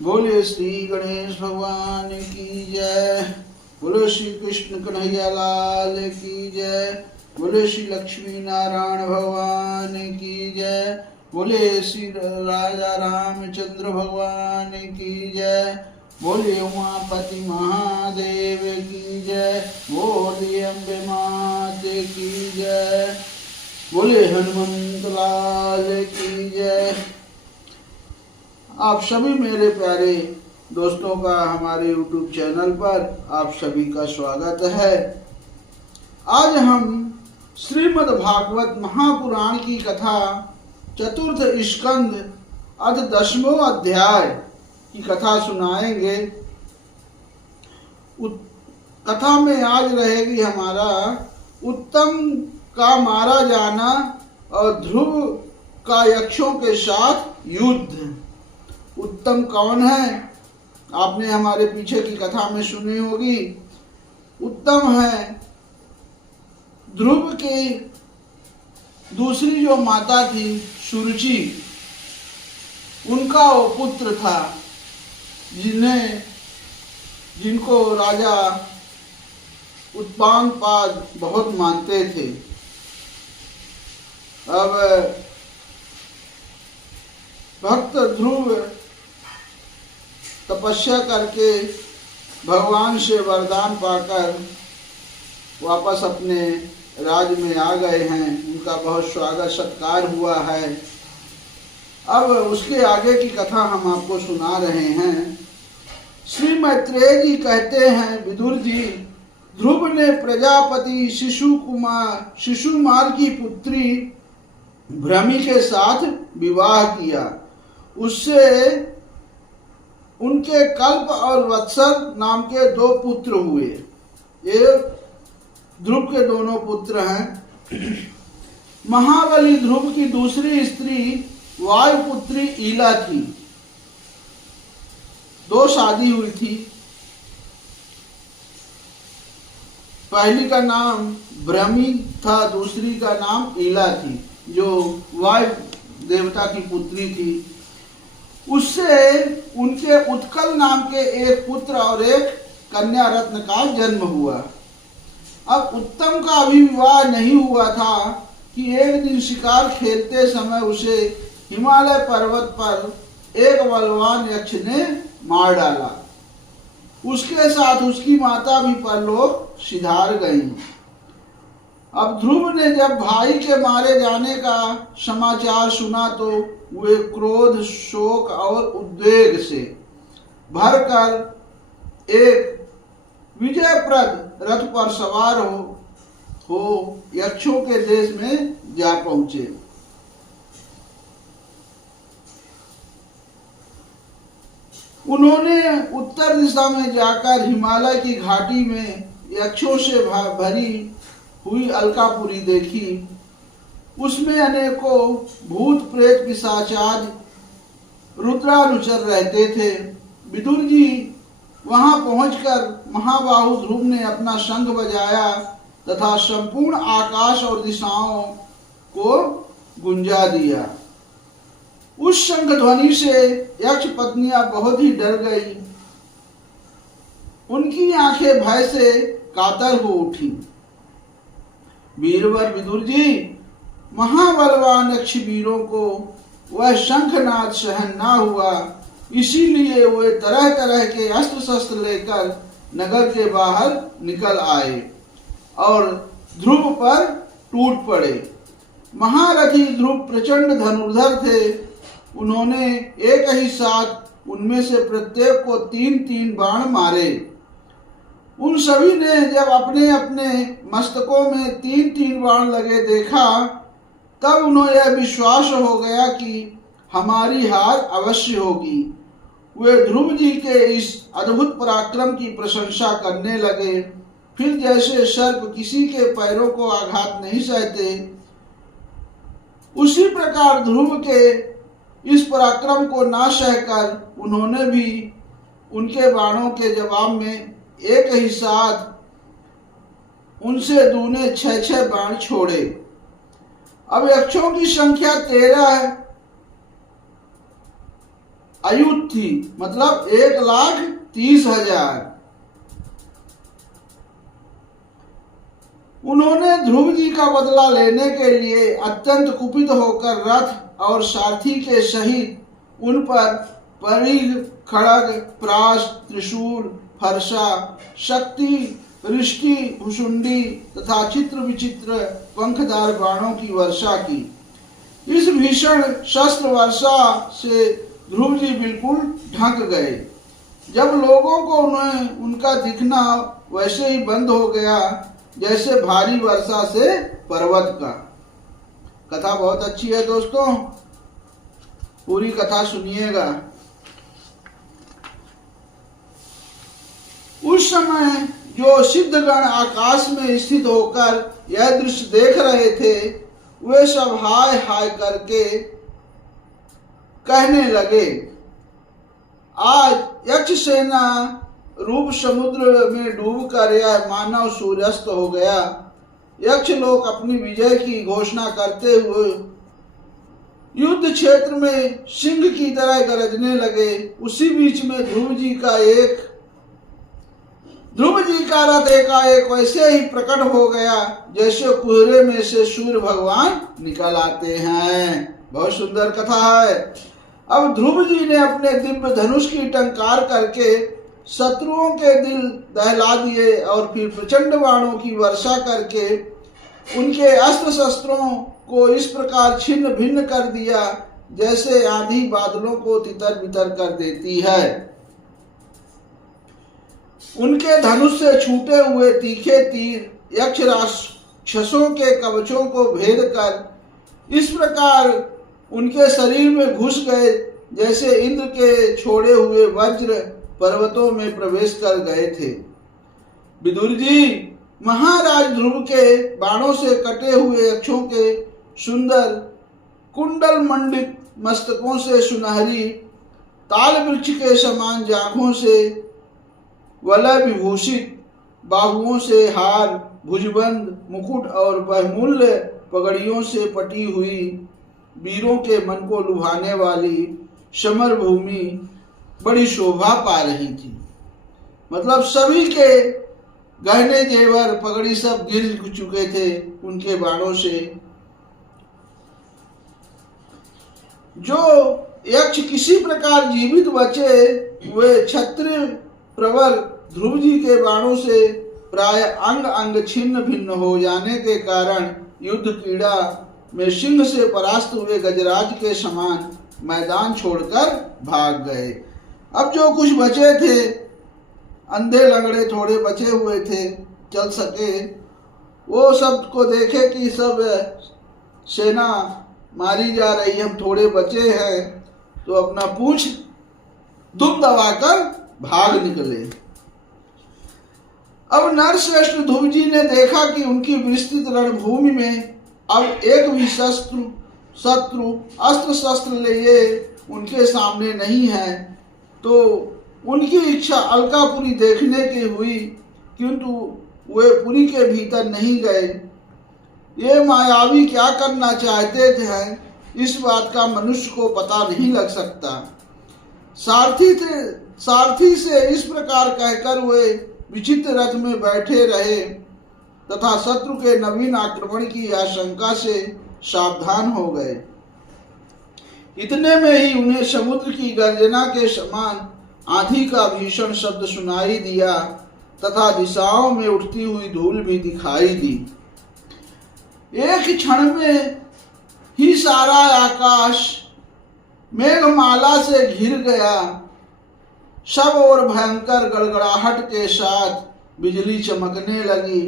बोले श्री गणेश भगवान की जय। बोले श्री कृष्ण कन्हैया लाल की जय। बोले श्री लक्ष्मी नारायण भगवान की जय। बोले श्री राजा रामचंद्र भगवान की जय। बोले उमापति महादेव की जय। बोले अम्बे माते की जय। बोले हनुमंत लाल की जय। आप सभी मेरे प्यारे दोस्तों का हमारे YouTube चैनल पर आप सभी का स्वागत है। आज हम श्रीमद् भागवत महापुराण की कथा चतुर्थ स्कंद अथ 10वां अध्याय की कथा सुनाएंगे। कथा में आज रहेगी हमारा उत्तम का मारा जाना और ध्रुव का यक्षों के साथ युद्ध। उत्तम कौन है? आपने हमारे पीछे की कथा में सुनी होगी। उत्तम है ध्रुव की दूसरी जो माता थी सुरुचि, उनका वो पुत्र था जिनको राजा उत्पानपाद बहुत मानते थे। अब भक्त ध्रुव तपस्या करके भगवान से वरदान पाकर वापस अपने राज्य में आ गए हैं। उनका बहुत स्वागत सत्कार हुआ है। अब उसके आगे की कथा हम आपको सुना रहे हैं। श्री मैत्रेय जी कहते हैं, विदुर जी, ध्रुव ने प्रजापति शिशुमार की पुत्री भ्रमि के साथ विवाह किया। उससे उनके कल्प और वत्सर नाम के 2 पुत्र हुए। ये ध्रुव के दोनों पुत्र हैं। महाबली ध्रुव की दूसरी स्त्री वायुपुत्री ईला थी। 2 शादी हुई थी। पहली का नाम भ्रमि था, दूसरी का नाम ईला थी, जो वायु देवता की पुत्री थी। उससे उनके उत्कल नाम के एक पुत्र और एक कन्या रत्न का जन्म हुआ। अब उत्तम का अभी विवाह नहीं हुआ था कि एक दिन शिकार खेलते समय उसे हिमालय पर्वत पर एक बलवान यक्ष ने मार डाला। उसके साथ उसकी माता भी परलोक सिधार गई। अब ध्रुव ने जब भाई के मारे जाने का समाचार सुना तो वे क्रोध, शोक और उद्वेग से भरकर एक विजयप्रद रथ पर सवार हो यक्षों के देश में जा पहुंचे। उन्होंने उत्तर दिशा में जाकर हिमालय की घाटी में यक्षों से भरी हुई अलकापुरी देखी। उसमें अनेकों भूत प्रेत पिशाचाद रुद्रानुचर रहते थे। विदुर जी वहां पहुंचकर महाबाहु ध्रुव ने अपना शंख बजाया तथा संपूर्ण आकाश और दिशाओं को गुंजा दिया। उस शंख ध्वनि से यक्ष पत्नियां बहुत ही डर गई। उनकी आंखें भय से कातर हो उठी। वीरवर विदुर जी, महाबलवान यक्ष वीरों को वह शंखनाद सहन ना हुआ, इसीलिए वे तरह तरह के अस्त्र शस्त्र लेकर नगर के बाहर निकल आए और ध्रुव पर टूट पड़े। महारथी ध्रुव प्रचंड धनुर्धर थे। उन्होंने एक ही साथ उनमें से प्रत्येक को 3-3 बाण मारे। उन सभी ने जब अपने अपने मस्तकों में 3-3 बाण लगे देखा, तब उन्हें यह विश्वास हो गया कि हमारी हार अवश्य होगी। वे ध्रुव जी के इस अद्भुत पराक्रम की प्रशंसा करने लगे। फिर जैसे सर्प किसी के पैरों को आघात नहीं सहते, उसी प्रकार ध्रुव के इस पराक्रम को ना सहकर उन्होंने भी उनके बाणों के जवाब में एक ही साथ उनसे दूने 6-6 बाण छोड़े। अब यक्षों की संख्या 13 है अयुत थी, मतलब 1,30,000। उन्होंने ध्रुव जी का बदला लेने के लिए अत्यंत कुपित होकर रथ और सारथी के सहित उन पर परिघ, खड़ग, प्रास, त्रिशूल, फरसा, शक्ति, रिष्टि, भुषुंडी तथा चित्र विचित्र पंखदार बाणों की वर्षा की। इस भीषण शस्त्र वर्षा से ध्रुव जी बिल्कुल ढक गए। जब लोगों को उन्हें उनका दिखना वैसे ही बंद हो गया जैसे भारी वर्षा से पर्वत का। कथा बहुत अच्छी है दोस्तों, पूरी कथा सुनिएगा। उस समय जो सिद्धगण आकाश में स्थित होकर यह दृश्य देख रहे थे, वे सब हाय हाय करके कहने लगे, आज यक्ष सेना रूप समुद्र में डूबकर यह मानव सूर्यास्त हो गया। यक्ष लोग अपनी विजय की घोषणा करते हुए युद्ध क्षेत्र में सिंह की तरह गरजने लगे। उसी बीच में ध्रुव जी का रथ एकाएक वैसे ही प्रकट हो गया जैसे कुहरे में से सूर्य भगवान निकल आते हैं। बहुत सुंदर कथा है। अब ध्रुव जी ने अपने दिव्य धनुष की टंकार करके शत्रुओं के दिल दहला दिए और फिर प्रचंड बाणों की वर्षा करके उनके अस्त्र शस्त्रों को इस प्रकार छिन्न भिन्न कर दिया जैसे आंधी बादलों को तितर बितर कर देती है। उनके धनुष से छूटे हुए तीखे तीर यक्ष राक्षसों के कवचों को भेद कर इस प्रकार उनके शरीर में घुस गए जैसे इंद्र के छोड़े हुए वज्र पर्वतों में प्रवेश कर गए थे। विदुर जी, महाराज ध्रुव के बाणों से कटे हुए यक्षों के सुंदर कुंडल मंडित मस्तकों से सुनहरी, ताल वृक्ष के समान जांघों से वलय विभूषित, बाहुओं से हार, भुजबंद, मुकुट और बहुमूल्य पगड़ियों से पटी हुई, वीरों के मन को लुभाने वाली समर भूमि बड़ी शोभा पा रही थी। मतलब सभी के गहने जेवर पगड़ी सब गिर चुके थे उनके बाणों से। जो यक्ष किसी प्रकार जीवित बचे वे क्षत्रिय प्रवर ध्रुव जी के बाणों से प्राय अंग अंग छिन्न भिन्न हो जाने के कारण युद्ध क्रीड़ा में सिंह से परास्त हुए गजराज के समान मैदान छोड़कर भाग गए। अब जो कुछ बचे थे, अंधे लंगड़े थोड़े बचे हुए थे, चल सके, वो सब को देखे कि सब सेना मारी जा रही, हम थोड़े बचे हैं, तो अपना पूंछ दुम दबाकर भाग निकले। अब नरश्रेष्ठ ध्रुव जी ने देखा कि उनकी विस्तृत रणभूमि में अब एक भी शत्रु अस्त्र शस्त्र लिए उनके सामने नहीं है, तो उनकी इच्छा अलकापुरी देखने की हुई, किंतु वे पुरी के भीतर नहीं गए। ये मायावी क्या करना चाहते थे इस बात का मनुष्य को पता नहीं लग सकता। सारथी से इस प्रकार कहकर वे विचित्र रथ में बैठे रहे तथा शत्रु के नवीन आक्रमण की आशंका से सावधान हो गए। इतने में ही उन्हें समुद्र की गर्जना के समान आंधी का भीषण शब्द सुनाई दिया तथा दिशाओं में उठती हुई धूल भी दिखाई दी। एक क्षण में ही सारा आकाश मेघमाला से घिर गया। सब ओर भयंकर गड़गड़ाहट के साथ बिजली चमकने लगी।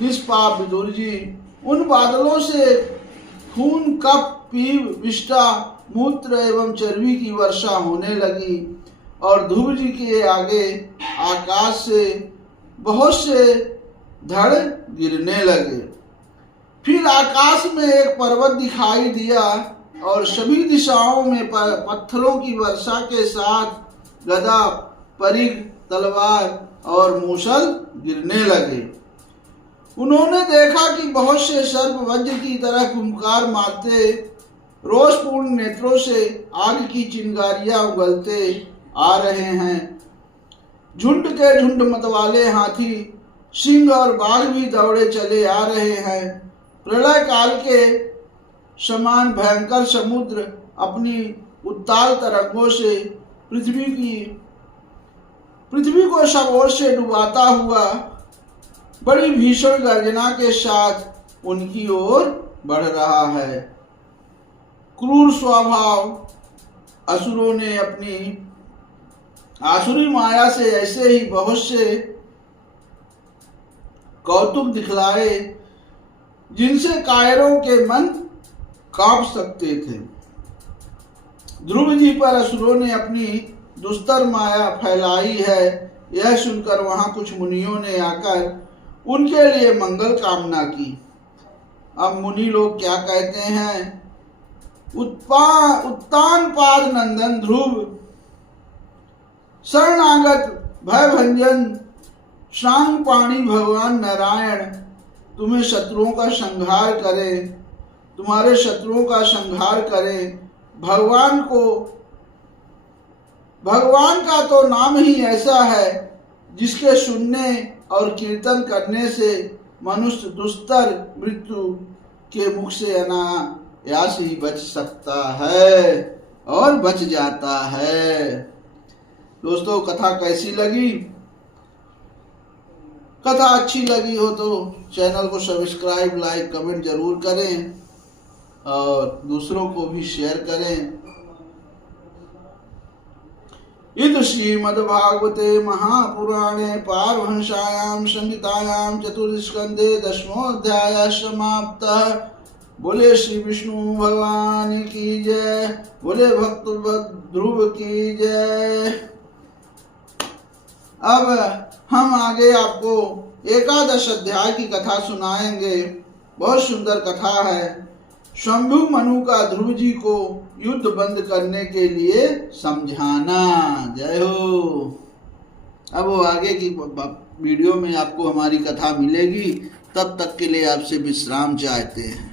निष्पाप विदुर जी, उन बादलों से खून, कप, पीव, विष्ठा, मूत्र एवं चर्बी की वर्षा होने लगी और ध्रुव जी के आगे आकाश से बहुत से धड़ गिरने लगे। फिर आकाश में एक पर्वत दिखाई दिया और सभी दिशाओं में पत्थरों की वर्षा के साथ गदा, परिघ, तलवार और मूसल गिरने लगे। उन्होंने देखा कि बहुत से सर्प वज्र की तरह फुंकार मारते रोषपूर्ण नेत्रों से आग की चिंगारियां उगलते आ रहे हैं। झुंड के झुंड मतवाले हाथी, सिंह और बाघ भी दौड़े चले आ रहे हैं। प्रलय काल के समान भयंकर समुद्र अपनी उत्ताल तरंगों से पृथ्वी को सब ओर से डुबाता हुआ बड़ी भीषण गर्जना के साथ उनकी ओर बढ़ रहा है। क्रूर स्वभाव असुरों ने अपनी आसुरी माया से ऐसे ही बहुत से कौतुक दिखलाए जिनसे कायरों के मन कांप सकते थे। ध्रुव जी पर असुरों ने अपनी दुस्तर माया फैलाई है, यह सुनकर वहां कुछ मुनियों ने आकर उनके लिए मंगल कामना की। अब मुनि लोग क्या कहते हैं? उत्तान पाद नंदन ध्रुव, शरणागत भयभंजन श्रांग पाणी भगवान नारायण तुम्हें शत्रुओं का संहार करें, तुम्हारे शत्रुओं का संहार करें। भगवान का तो नाम ही ऐसा है जिसके सुनने और कीर्तन करने से मनुष्य दुस्तर मृत्यु के मुख से अनायास ही बच सकता है और बच जाता है। दोस्तों, कथा कैसी लगी? कथा अच्छी लगी हो तो चैनल को सब्सक्राइब, लाइक, कमेंट जरूर करें और दूसरों को भी शेयर करें। इद श्रीमद्भागवते महापुराणे पारमहंस्यां संहितायां चतुर्स्कंधे 10वां समाप्तः। बोले श्री विष्णु भगवान की जय, बोले भक्त ध्रुव की जय। अब हम आगे आपको 11 अध्याय की कथा सुनाएंगे। बहुत सुंदर कथा है। शंभु मनु का ध्रुव जी को युद्ध बंद करने के लिए समझाना। जय हो। अब वो आगे की वीडियो में आपको हमारी कथा मिलेगी। तब तक के लिए आपसे विश्राम चाहते हैं।